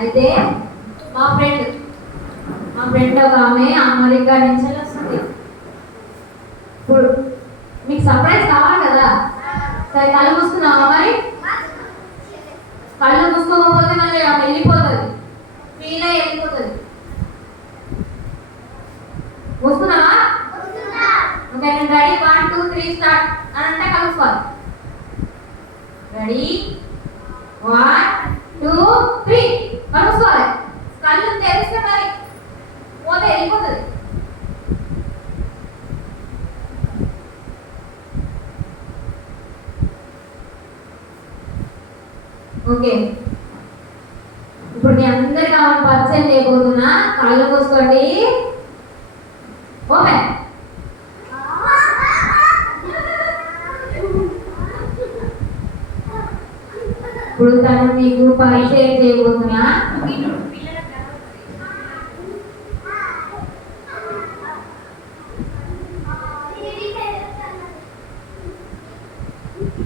అయితే మా ఫ్రెండ్ ఒక ఆమె అమెరికా నుంచి వస్తుంది. ఇప్పుడు మీకు సర్ప్రైజ్ కావాలి కదా, సరే కళ్ళు మూసుకున్నావా? మరి కళ్ళు మూసుకోకపోతే మళ్ళీ వెళ్ళిపోతుంది, ఫ్రీగా వెళ్ళిపోతుంది. మూసుకున్నావా? ఓకే, నేను రెడీ 1 2 3 స్టార్ట్ అని అంటే కలుసుకోవాలి. రెడీ 1 2 3 కలుసుకోవాలి. కళ్ళు తెరిస్తే మరి పోతే వెళ్ళిపోతుంది. ఓకే, ఇప్పుడు మీ అందరికి ఆమె పరిచయం చేయబోతున్నా. కళ్ళు మూసుకోండి. ఓకే, ఇప్పుడు తను మీకు పరిచయం చేయబోతున్నా.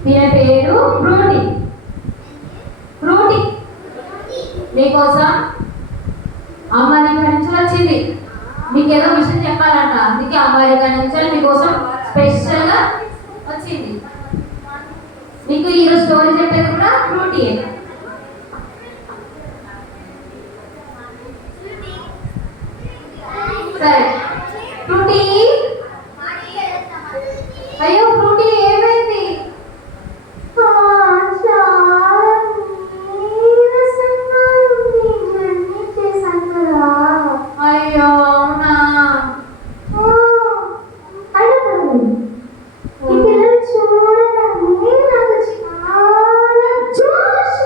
దీని పేరు ఫ్రూటీ. మీకోసం అమెరికా నుంచి వచ్చింది. మీకు ఏదో విషయం చెప్పాలంట, అందుకే అమెరికా నుంచి మీకోసం స్పెషల్ గా వచ్చింది. మీకు ఈరోజు స్టోరీ చెప్పేది కూడా ఫ్రూటీ. సరే ఫ్రూటీ. అయ్యో ఫ్రూటీ ఏమైంది? అయ్యో అవునా? ఈ పిల్లలు చూడగానే నాకు చాలా జోష్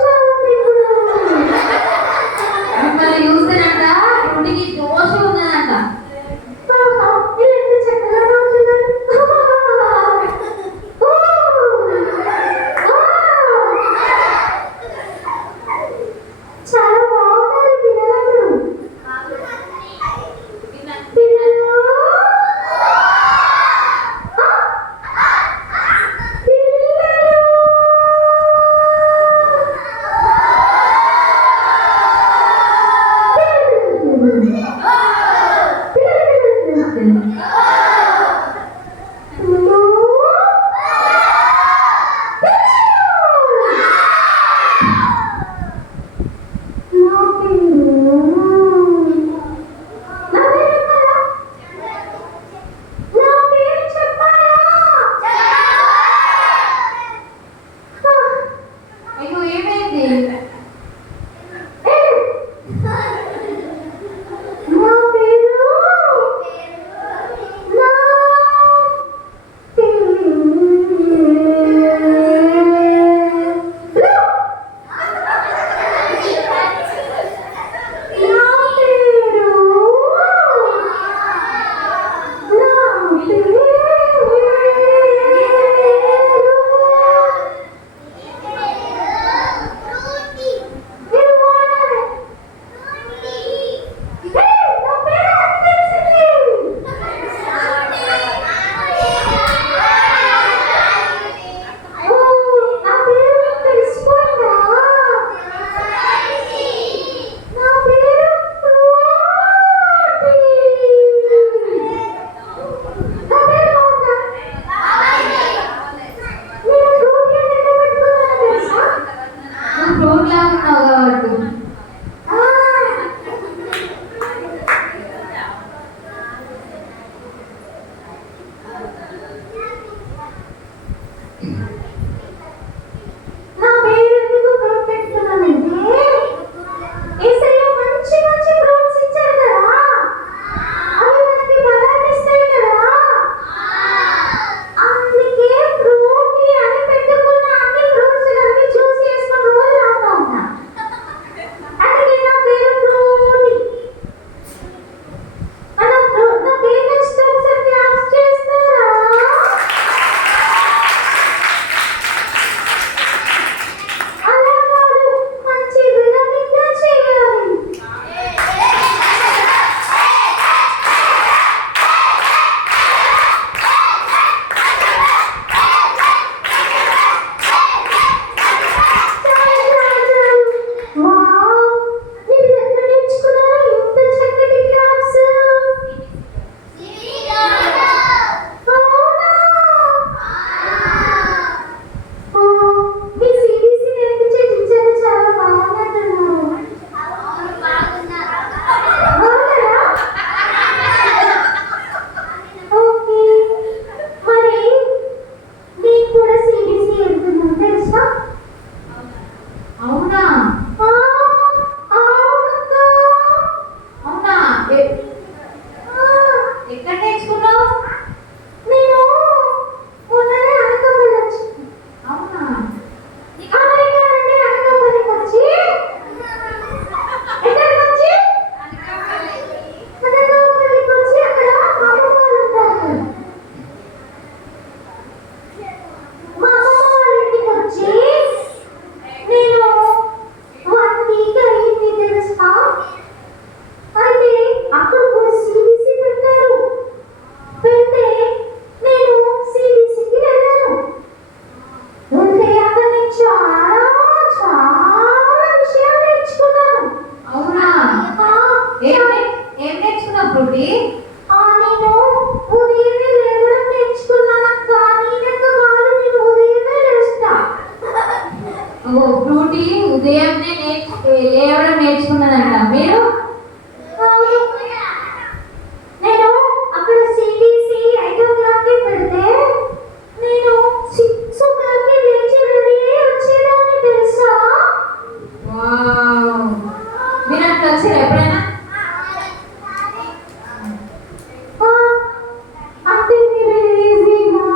లేవడం నేర్చుకున్నదంట. మీరు నేను అక్కడ సిబిసి 5వ క్లాస్కి పెడితే నేను 6 క్లాస్కి లేచి రెడీ అయ్యి వచ్చేదాన్ని తెలుసా? వావ్, మీరు అట్లా వచ్చారు ఎప్పుడైనా? అంటే మీరు లేజీగా?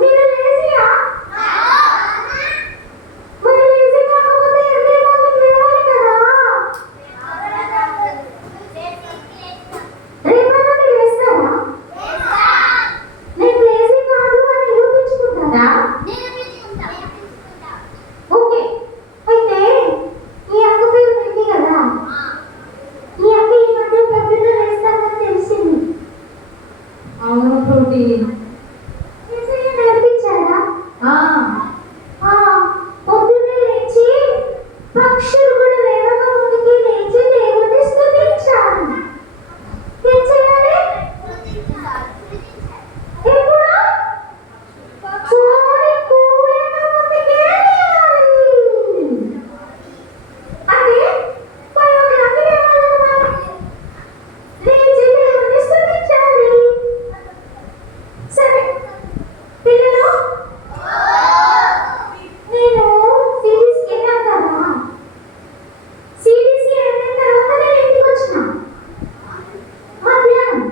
మీరు లేజీయా? మరి లేజీ కాకపోతే ఎర్లీ మార్నింగ్ లేవాలి కదా. రేపటి నుండి లేస్తారా? నేను లేజీ కాదు అని నిరూపించుకుంటారా? ఓకే, అయితే ఈ అక్క పేరు పెట్టి కదా, ఈ అక్క ఈ మధ్య పొద్దున్న లేస్తానని తెలిసింది. అవును ఫ్రూటీ. ఏసయ్య నేర్పించారా? ఆ, ఆ, పొద్దున్నే లేచి పక్షులు కూడా లేవక ముందుకి లేచి దేవుణ్ణి స్తుతించాలి. ఏం చేయాలి? ఎప్పుడు? కోడి కూయక ముందుకే లేవాలి. అంటే 5 గంటలకు లేవాలన్నమాట. లేచి దేవుణ్ణి స్తుతించాలి. సరే పిల్లలు, నేను సిరీస్కి వెళ్ళాను కదా, సిరీస్కి వెళ్ళిన తర్వాత నేను ఇంటికి వచ్చిన మధ్యాహ్నం.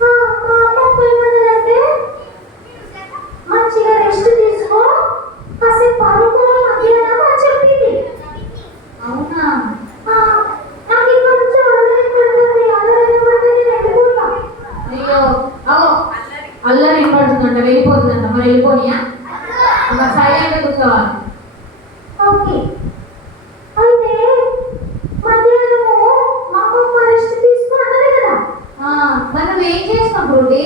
మా అమ్మ పోయినదంటే మంచిగా రెస్ట్ తీసుకో, కాసేపు పడుకో మధ్యాహ్నం అని చెప్పింది. అవునా? నాకు ఇక్కడ నుంచి అలరి పడుతుంది, అలరి పడితే నేను వెళ్ళిపోతా. అయ్యో, అగో అల్లరి పడుతుందంట, వెళ్ళిపోతుందంట. మరి వెళ్ళిపోనియా? మరి సైలెంట్గా కూర్చోవాలి. ఓకే, అయితే మధ్యాహ్నము మా అమ్మ రెస్ట్ తీసుకో అన్నది కదా. మరి నువ్వు ఏం చేస్తావు ఫ్రూటీ?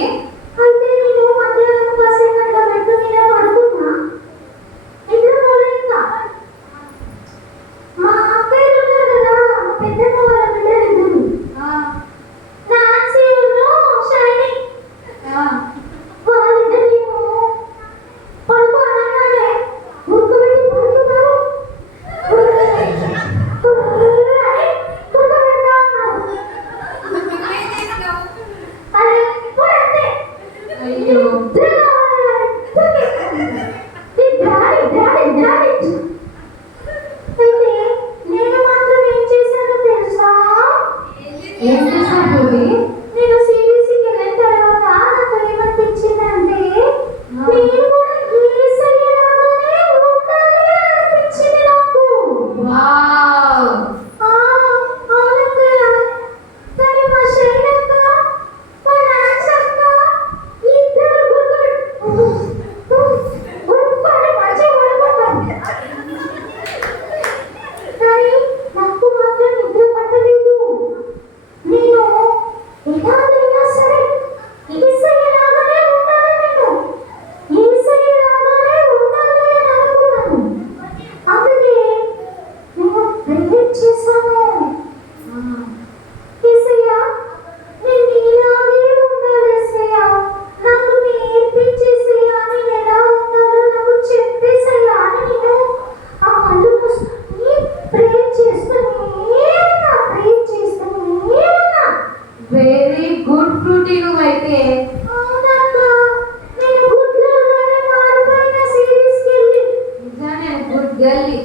అయితే నేను మధ్యాహ్నం కాసేపు అట్లా బెడ్ మీద పడుకున్నా, నిద్రపోలే ఇంకా. మా అక్కయ్యలు ఉన్నారు కదా, మా పెద్దమ్మ వాళ్ళ బిడ్డలిద్దరు, ఆ, నాన్సీ షైనీ, ఆ, వాళ్ళిద్దరేమో పడుకో అనగానే ఉరుకుబెట్టి పడుకున్నారు. అని ఉరుకుబెడతా ఉన్నారు. అది కూడా అంతే. అయ్యో, అయితే నేను మాత్రం ఏం చేశానో తెలుసా? ఏం చేస్తావు ఫ్రూటీ? నేను సిబిసికి వెళ్ళిన తర్వాత నాకు ఏమనిపించిందంటే నేను కూడా యేసయ్యలాగానే ఉండాలి అనిపించింది నాకు. వావ్, అవునక్కయ్య. కానీ మా శైలక్క, మా నాన్సక్క ఇద్దరు ఉరుకుని మంచిగా పడుకుంటారు. కానీ నాకు మాత్రం నిద్ర పట్టలేదు. నేను ఎలాగైనా సరే యేసయ్యలాగానే ఉండాలి, నేను యేసయ్యలాగానే ఉండాలి అని అనుకున్నాను. అందుకే నేను ప్రేయర్ చేశాను. యేసయ్యా, నేను నీలాగే ఉండాలి యేసయ్యా, నాకు నేర్పించేసయ్యా, నేను ఎలా ఉండాలో నాకు చెప్పేసయ్యా అని నేను ఆ కళ్ళు మూసుకొని ప్రేయర్ చేస్తూనే ఉన్నా. Very good Frooti. నువ్వైతే అవునక్క, నేను గుడ్లలోనే మారిపోయిన సిరీస్కి వెళ్ళి. నిజానే గుడ్ గర్ల్.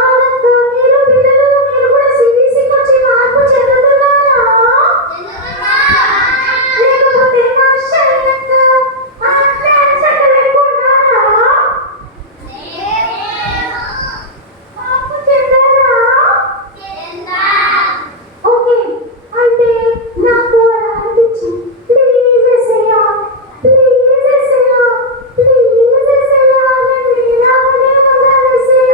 అవునక్క, మీరు పిల్లలు మీరు కూడా సిబిసికి వచ్చి మార్పు చెందుతున్నారా? లేకపోతే మా శైలక్క, మా నాన్సక్క లేకున్నారా? మార్పు చెందారా? ఓకే, అయితే నాకు అలా అనిపించింది. ప్లీజ్ యేసయ్యా, ప్లీజ్ యేసయ్యా, ప్లీజ్ యేసయ్యా, నేను నీలాగానే ఉండాలి యేసయ్యా.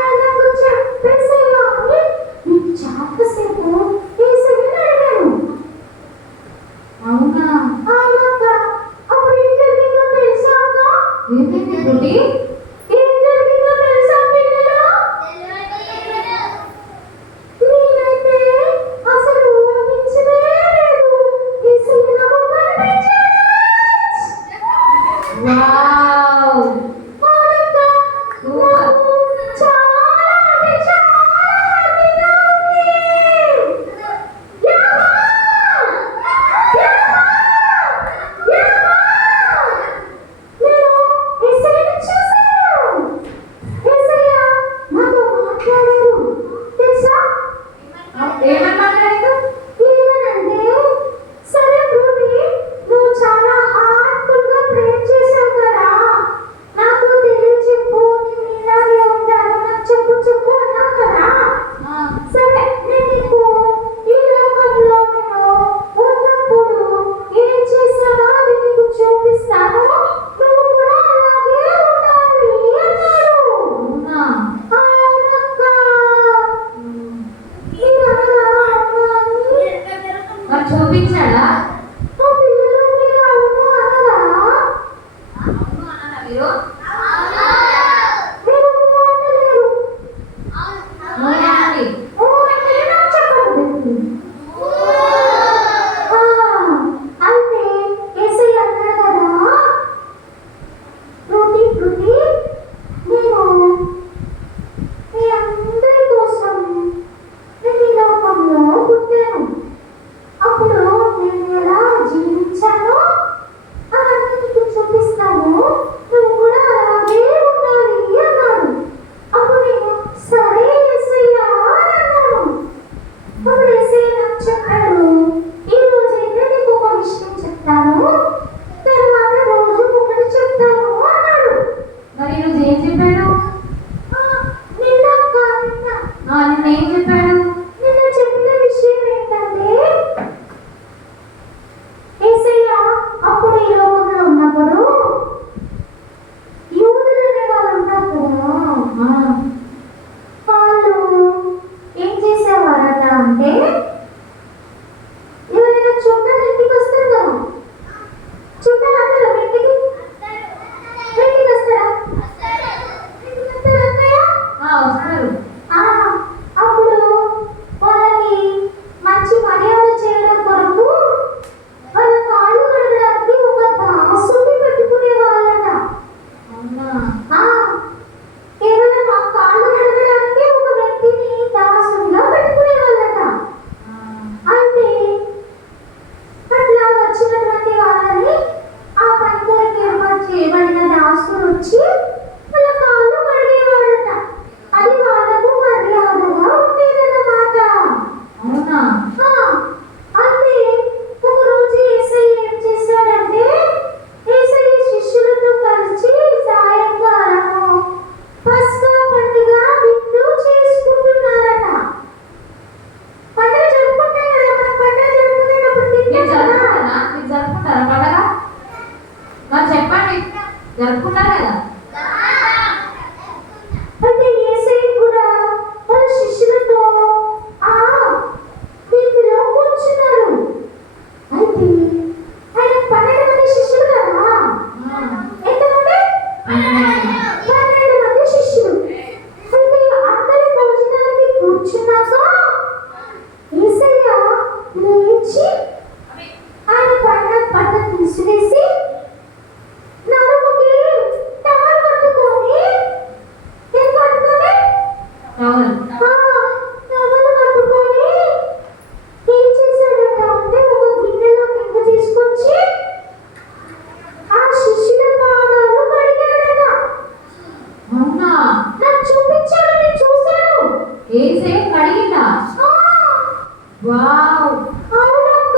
వావ్. అవునక్క,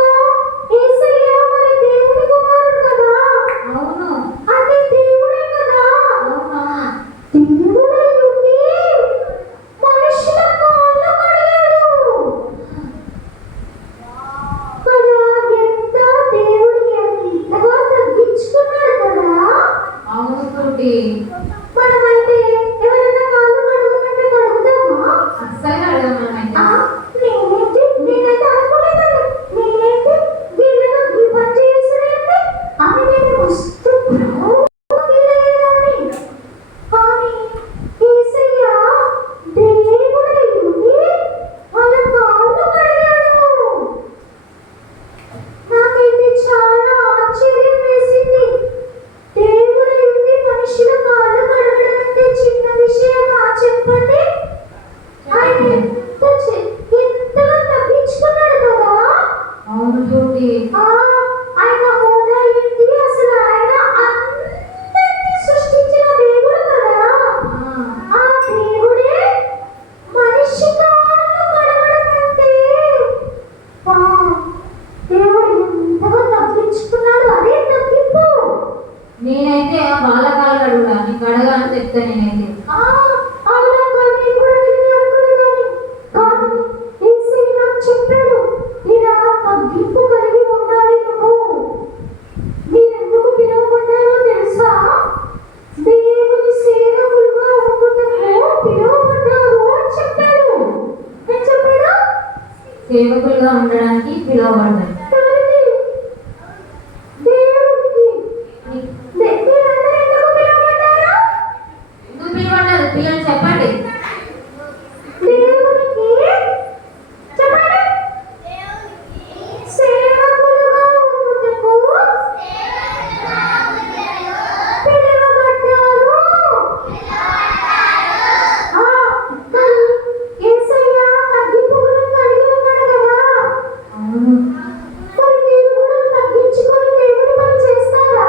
యేసయ్య మరి దేవుని కుమారుడు కదా. అవును. అంటే దేవుడే కదా. అవునా. దేవుడై ఉండి మనుషుల కాళ్ళు కడిగాడు కదా. ఎంత దేవుడు ఎంతగా తగ్గించుకున్నాడు కదా. అవును ఫ్రూటీ. మనమైతే ఎవరైనా కాళ్ళు కడగమంటే కడుగుతామా? అస్సలు అడగం మనమైతే. నేనైతే అనుకోలేదండి. నేనైతే వీళ్ళలో ఈ పని చేస్తున్నాయంటే అని నేను మస్తు ప్రౌడ్గా ఫీల్ అయ్యేదాన్ని. కానీ యేసయ్య దేవుడై ఉండి వాళ్ళ కాళ్ళు కడిగాడు. నాకైతే చాలా ఆశ్చర్యం వేసింది. దేవుడై ఉండి మనుషుల కాళ్ళు కడగడం అంటే చిన్న విషయమా చెప్పండి? ఆయన ఎంతగా తగ్గించుకున్నాడు కదా. అవును ఫ్రూటీ. ఆయన హోదా ఏంటి అసలు? ఆయన అందరినీ సృష్టించిన దేవుడు కదా. ఆ దేవుడే మనిషి కాళ్ళు కడగడం అంటే దేవుడు ఎంతగా తగ్గించుకున్నాడు. అదే తగ్గింపు. నేనైతే వాళ్ళ కాళ్ళు కడుగుతా, నీకు అడగా అని చెప్తా నేనైతే. అవునక్క, నేను కూడా నిన్నే అనుకునేదాన్ని. కానీ యేసయ్య నాకు చెప్పాడు, ఇలా తగ్గింపు కలిగి ఉండాలి నువ్వు. మీరెందుకు పిలువబడ్డారో తెలుసా? దేవుని సేవకులుగా ఉండుటకు పిలువబడ్డారు అని చెప్పాడు. ఏం చెప్పాడు? సేవకులుగా ఉండడానికి పిలువబడ్డారు. ఎవరికి? దేవుడికి. మీరందరూ ఎందుకు పిలువబడ్డారు? ఎందుకు పిలువబడ్డారు పిల్లలు చెప్పండి. దేవునికి చెప్పండి. సేవకులుగా ఉండుటకు పిలువబడ్డారు. కానీ యేసయ్య తగ్గింపు గుణం కలిగి ఉన్నాడు కదా. అవును. మరి మీరు కూడా తగ్గించుకొని దేవుని పని చేస్తారా?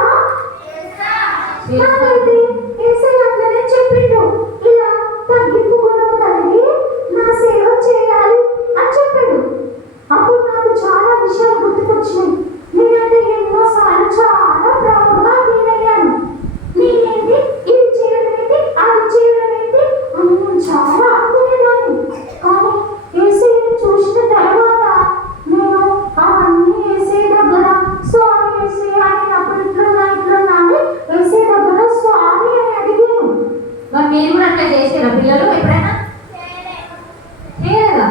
నాకైతే యేసయ్య అట్లనే చెప్పిండు. ఇలా తగ్గింపు గుణం కలిగి నా సేవ చేయాలి అని చెప్పాడు. అప్పుడు నాకు చాలా విషయాలు గుర్తుకొచ్చినాయి. నేనైతే ఎన్నోసార్లు చాలా ప్రౌడ్గా ఫీల్ అయ్యాను. నేనేంటి ఇది చేయడం ఏంటి, అది చేయడం ఏంటి అని నేను చాలా అనుకునేదాన్ని. కానీ యేసయ్యను చూసిన తర్వాత నేను అవన్నీ యేసయ్య దగ్గర సారీ యేసయ్య అని అప్పుడు ఇట్లున్నా అని యేసయ్య దగ్గర సారీ అని అడిగాను. మరి మీరు కూడా అట్లా చేసారా పిల్లలు ఎప్పుడైనా? చేయలేదా?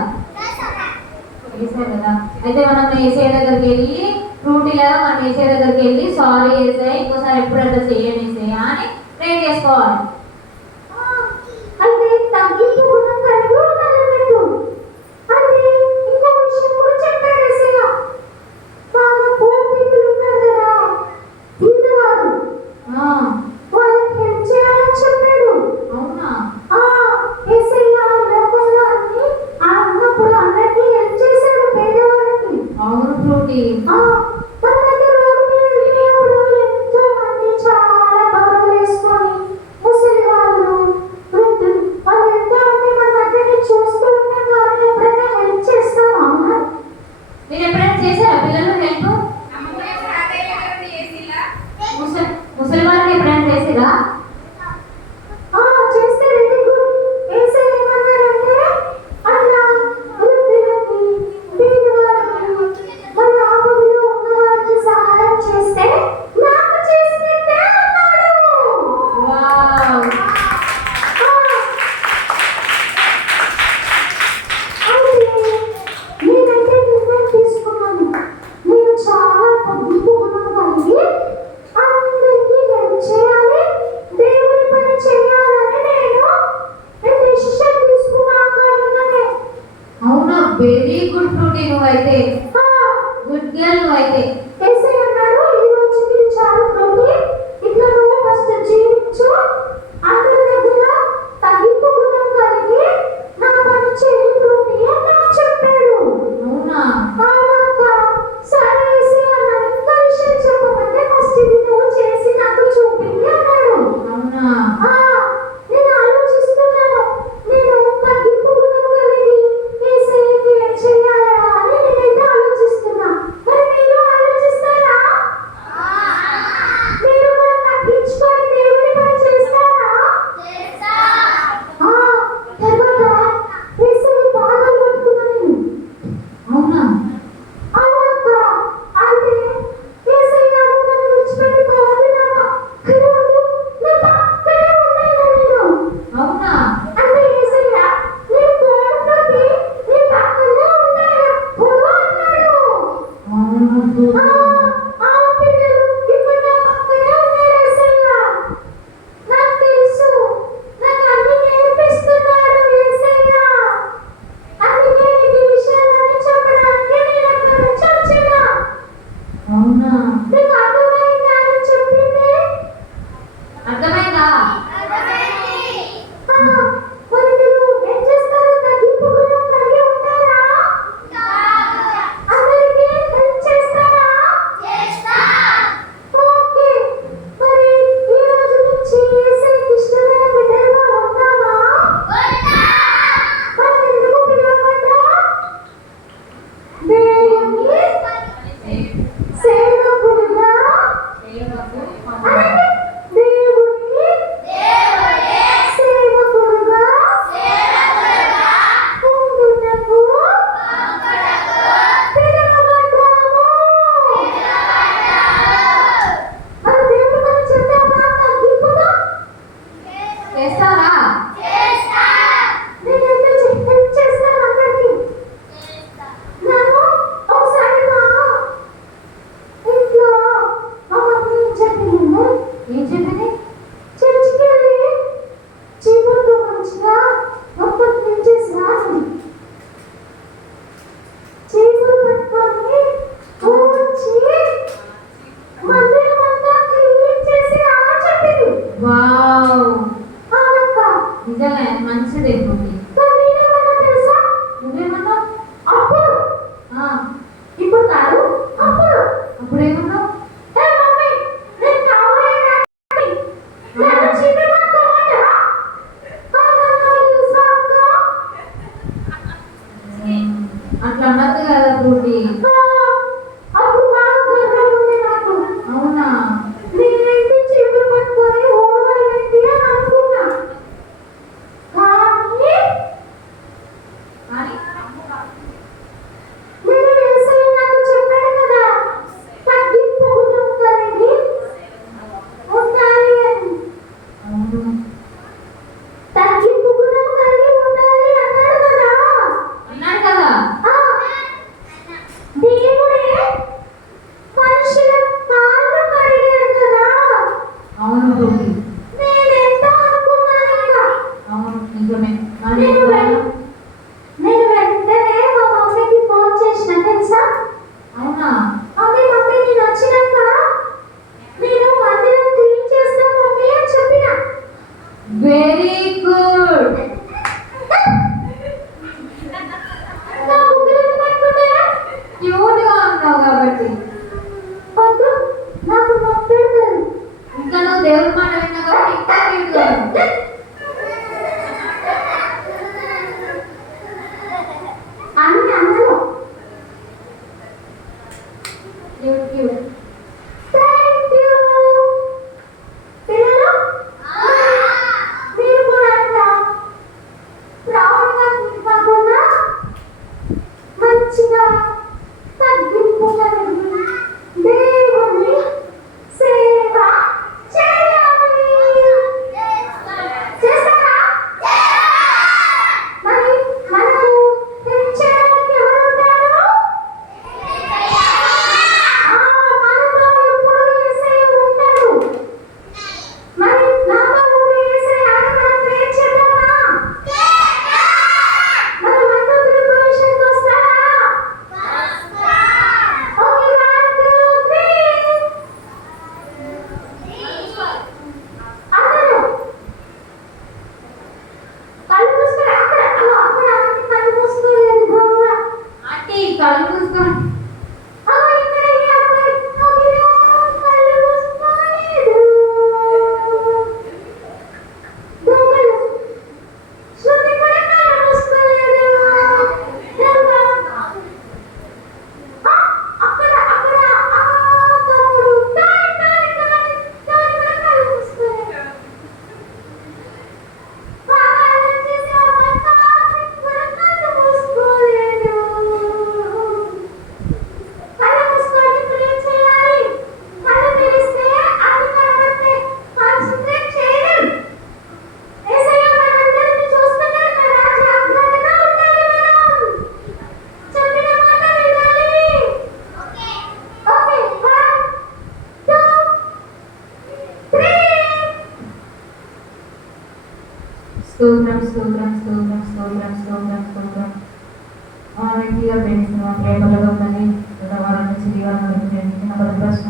చేశారు కదా. అయితే మనం ఏసఐ దగ్గరికి వెళ్ళి ఫ్రూటీ లాగా మనం ఏసఐ దగ్గరికి వెళ్ళి సారీ ఏసఐ ఇంకోసారి ఎప్పుడు అట్లా చేయను ఏసఐ అని ప్రే చేసుకోవాలి. అయితే తగ్గింపు గుణం కలిగి ఉండాలన్నట్టు. అయితే ఇంకో విషయం కూడా చెప్పాడు యేసయ్య. బాగా పూర్ పీపుల్ ఉన్నారు కదా, పేదవారు, వాళ్ళకి హెల్ప్ చేయాలని చెప్పాడు. అవునా. యేసయ్య లోకంలో అన్ని ఉన్నప్పుడు అందరికీ హెల్ప్ చేశాడు పేదవాళ్ళకి. అవును ఫ్రూటీ. తర్వాత రోడ్డు మీద వెళ్ళినప్పుడు ఎంతో మంది చాలా బరువులు వేసుకొని ముసలి వాళ్ళు, వృద్ధులు, వాళ్ళు ఎంత అంటే మనం అట్లనే చూస్తూ ఉంటాం. కానీ ఎప్పుడైనా హెల్ప్ చేస్తాం. అవునా? మీరు ఎప్పుడైనా చేశారా పిల్లలు హెల్ప్? ముసలి వాళ్ళకి ఎప్పుడైనా చేసిరా? చేస్తే వెరీ గుడ్. యేసయ్య ఏమన్నారంటే అట్లా వృద్ధులకి, పేదవాళ్ళకి, వాళ్ళ ఆపదలో ఉన్న వారికి సహాయం చేస్తే నాకు చేసినట్టే అన్నాడు. వావ్. అయితే నేనైతే నిర్ణయం తీసుకున్నాను. నేను చాలా తగ్గింపు గుణం కలిగి అందరికీ హెల్ప్ చేయాలి, దేవుని పని చేయాలని నేను డెసిషన్ తీసుకున్నాను. నిన్ననే. అవునా. Very good Frooti. నువ్వైతే గుడ్ గర్ల్. నువ్వైతే యేసయ్య అన్నాడు, ఈ రోజు మీరు చాలా ఫ్రూటీ, ఇట్లా నువ్వు ఫస్ట్ జీవించు, అందరి దగ్గర తగ్గింపు గుణం కలిగి నా పని చేయి ఫ్రూటీ అని నాకు చెప్పాడు. అవునా. అవునక్క. సరే యేసయ్య అన్నాడు, ఇంకా విషయం చెప్పమంటే ఫస్ట్ ఇది నువ్వు చేసి నాకు చూపింది అన్నాడు. అవునా. నేను ఆలోచిస్తున్నాను, నేను తగ్గింపు గుణం కలిగి యేసయ్యకి ఏం చేయాలా అని అట్లా అనద్దు కదా ఫ్రూటీ. అప్పుడు బాగా గర్వం ఉంది నాకు. అవునా? నేనైతే చేతులు పట్టుకొని ఓవర్ ఏంటి అని అనుకున్నా. కానీ నేను యేసయ్య నాకు చెప్పాడు కదా, తగ్గింపు గుణం కలిగి ఉండాలి అని. అవును. తగ్గింపు గుణం కలిగి ఉండాలి అన్నాడు కదా. అన్నాడు కదా. దేవుడే మనుషుల కాళ్ళు కడిగాడు కదా. అవును ఫ్రూటీ. నేనెంత అనుకున్నాను ఇంకా. అవును నిజమే. నేను వెంటనే మా మమ్మీకి ఫోన్ చేసిన తెలుసా. అవునా? మమ్మీ నేను వచ్చినాక నేను మందిరం క్లీన్ చేస్తాను మమ్మీ అని చెప్పిన. Very good. నా ముగ్గురిని పట్టుకున్నారా? క్యూట్ గా ఉన్నావు కాబట్టి. వద్దు, నాకు నొప్పి పెడతారు. ఇంకా నువ్వు దేవుడి మాట విన్నావు కాబట్టి ఇంకా క్యూట్ గా ఉన్నావు. అన్ని అందరూ క్యూట్ క్యూట్. Thank you. పిల్లలు మీరు కూడా అట్లా ప్రౌడ్గా ఫీల్ కాకుండా మంచిగా తగ్గింపుగా దేవుని సేవ చేయాలి. చేస్తారా? మరి మనకు హెల్ప్ చేయడానికి ఎవరు ఉంటారు? మనతో ఎప్పుడు యేసయ్య ఉంటాడు. మరి నాతో ఉండే యేసయ్య ఆయన మనం ప్రేర్ చేద్దామా? మనం అంతా ప్రిపరేషన్కి వస్తారా? ఓకే, 1 2 3 అందరూ కళ్ళు మూసుకొని అక్కడ ఆంటీ కళ్ళు మూసుకోలేదు దొంగ. ఆంటీ కళ్ళు మూసుకొని. ఇక్కడ ఈ అబ్బాయి కళ్ళు మూసుకోలేదు. దొంగలు. శృతి కూడా కళ్ళు మూసుకోలేదు. దొంగ. అక్కడ తమ్ముడు డాడీ కూడా కళ్ళు మూసుకోలేదు. స్తోత్రం స్తోత్రం స్తోత్రం స్తోత్రం స్తోత్రం స్తోత్రం. వ్యక్తిగా ప్రేమిస్తున్న ప్రేమలో తల్లి వారాన్ని సిరిగా ప్రేమించిన ప్రశ్న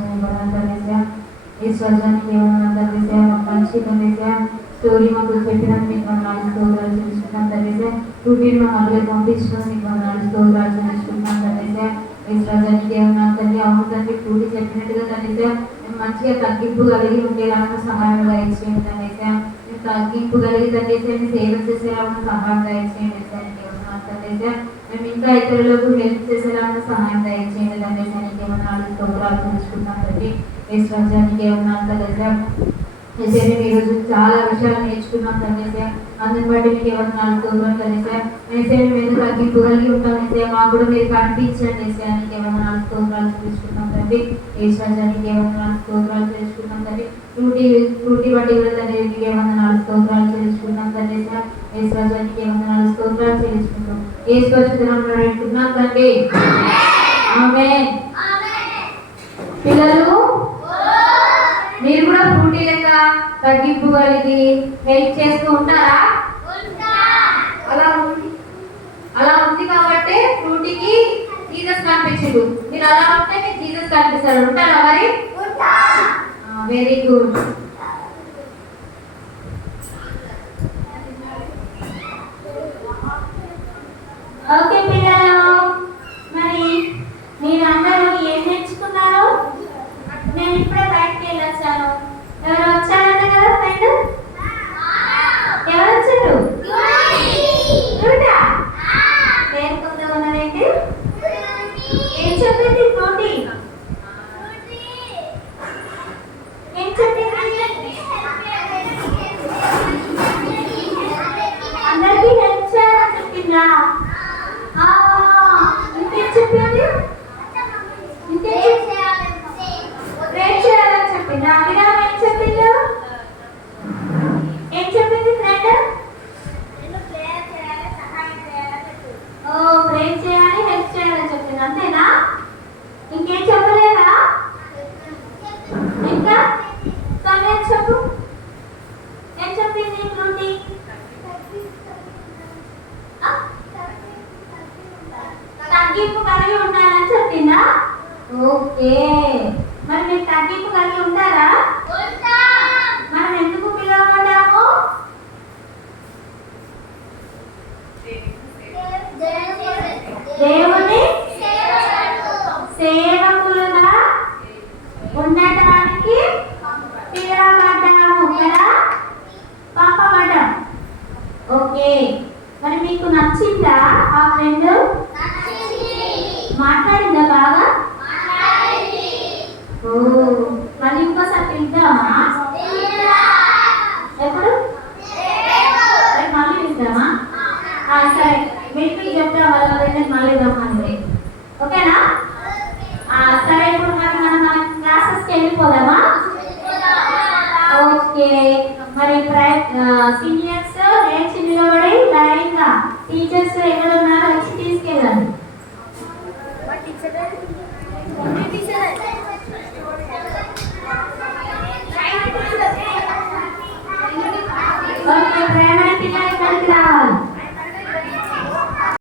ఈ స్వర్గానికి ఏమన్నా తల్లిసే మాకు మంచి తల్లిసే స్టోరీ మాకు చెప్పినందుకు మీకు వందనాలు స్తోత్రాలు చెల్లించుకుంటాం తల్లిసే. రూటీన్ మా మళ్ళీ పంపించడం మీకు వందనాలు స్తోత్రాలు చెల్లించుకుంటాం తల్లిసే. ఈ స్వర్గానికి ఏమన్నా తల్లి అవును తండ్రి రూటీ చెప్పినట్టుగా తల్లిసే మేము మంచిగా తగ్గింపు కలిగి ఉండేలాగా సహాయం దయచేయండి తల్లిసే. మేము తగ్గింపు కలిగి తల్లిసే మీ సేవ చేసేలాగా సహాయం దయచేయండి తల్లిసే. మేము ఇంకా ఇతరులకు హెల్ప్ చేసేలాగా సహాయం దయచేయండి తల్లిసే. నీకు ఏమన్నా స్తోత్రాలు చెల్లించుకుంటాం తల్లి. ఈ స్వర్గానికి ఏమన్నా తల్లిసే మేము ఈరోజు చాలా విషయాలు నేర్చుకున్నాం తల్లిసే. అందుని బట్టి మీకు ఏమన్నా స్తోత్రం తల్లిసే. మేము ఎందుకు తగ్గింపు కలిగి ఉంటాం వేసే మాకు కూడా మీరు కనిపించండి వేసే. నీకు ఏమన్నా స్తోత్రాలు తెలుసుకున్నాం తండ్రి. ఈ స్వర్గానికి ఏమన్నా స్తోత్రాలు తెలుసుకున్నాం తండ్రి. ఫ్రూటీ బట్టి కూడా తండ్రి మీకు ఏమన్నా స్తోత్రాలు తెలుసుకున్నాం తల్లిసే. ఈ స్వర్గానికి ఏమన్నా స్తోత్రాలు తెలుసుకుంటాం. ఏ స్వచ్ఛతనం పెట్టుకున్నాం తండ్రి. ఆమేన్. పిల్లలు మీరు కూడా ఫ్రూటీ లెక్క తగ్గింపు కలిగి హెల్ప్ చేస్తూ ఉంటారా? అలా ఉంది కాబట్టి ఫ్రూటీకి జీసస్ కనిపించదు. మీరు అలా ఉంటే మీకు జీసస్ కనిపిస్తాడు. ఉంటారా మరి? Very good. ఓకే పిల్లలు, మరి మీరందరూ ఏం నేర్చుకున్నారు? నేను ఇప్పుడే బయటకు వెళ్ళొచ్చాను. ఎవరు వచ్చారంట కదా ఫ్రెండ్? ఎవరు వచ్చారు? పేరు కొద్దిగా ఉన్నదేంటి? చెప్పిందా? ఆ, ఇంకేం చెప్పింది? ఇంకేం ప్రేర్ చేయాలని చెప్పిందా? విరామ ఏం చెప్పిందా? ఏం చెప్పింది ఫ్రెండ్? ఓ, ప్రేర్ చేయాలి, హెల్ప్ చేయాలని చెప్పింది, అంతేనా? ఇంకేం చెప్పలేదా? ఇంకా సమయం చెప్పు. ఏం చెప్పింది ఫ్రూటీ? తగ్గింపు కలిగి ఉండాలని చెప్పిందా? ఓకే, మరి మీరు తగ్గింపు కలిగి ఉంటారా? మనం ఎందుకు పిలవబడ్డాము? దేవుని సేవకులుగా ఉండటానికి పిలవబడ్డాము కదా, పంపబడ్డాం. ఓకే, మరి మీకు నచ్చిందా ఆ ఫ్రెండ్? మాట్లాడిందా బాగా? ఓ, మరి ఇంకోసారి పిలుద్దామా? ఎప్పుడు? రేపు మళ్ళీ పిలుద్దామా? సరే, మీకు చెప్తా వాళ్ళ మళ్ళీ రమ్మని. ఓకేనా? సరే, ఇప్పుడు మరి మనం క్లాసెస్కి వెళ్ళిపోదామా? ఓకే, మరి సీనియర్స్ లేచి నిలబడి లైన్గా, టీచర్స్ ఎక్కడ ఉన్నారు?